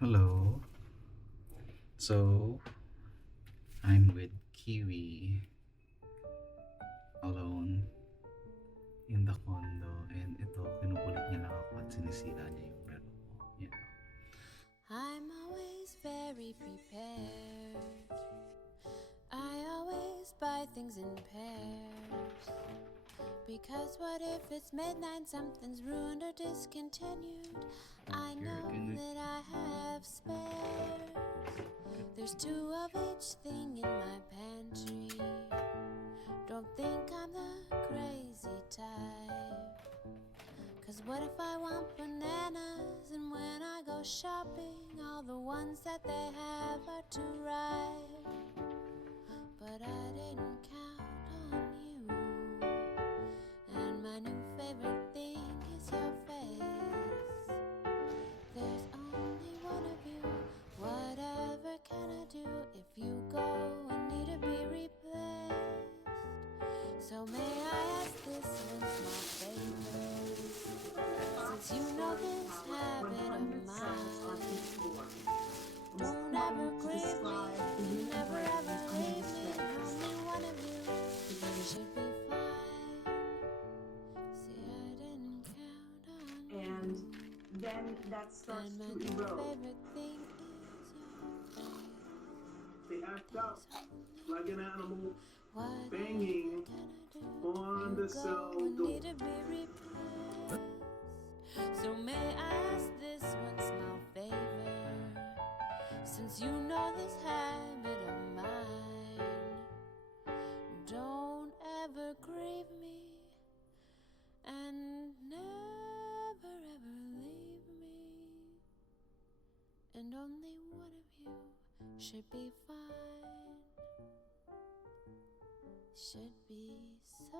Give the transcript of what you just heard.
Hello. So, I'm with Kiwi alone in the condo and ito, kinukulit niya lang ako at sinisira niya yung relo ko. Yeah. I'm always very prepared. I always buy things in pairs. Because what if it's midnight, something's ruined or discontinued? I know that I have spares. There's two of each thing in my pantry. Don't think I'm the crazy type. Cause what if I want bananas and when I go shopping all the ones that they have are too ripe? But I didn't count on you. And my new favorite thing is your face. There's only one of you. Whatever can I do if you go and need to be replaced? So may I ask this one small favor? Since you know this habit of mine, don't ever grieve me, never ever leave me. Only one of you should be fine. See, I didn't count on you. And then that starts And my to new erode. favorite thing is your face. They act up like an animal What banging can I do on if the you cell go and door. need to be replaced? So may I ask this one small favor? Since you know this habit of mine, don't ever grieve me and never ever leave me. And only one of you should be fine. Should be so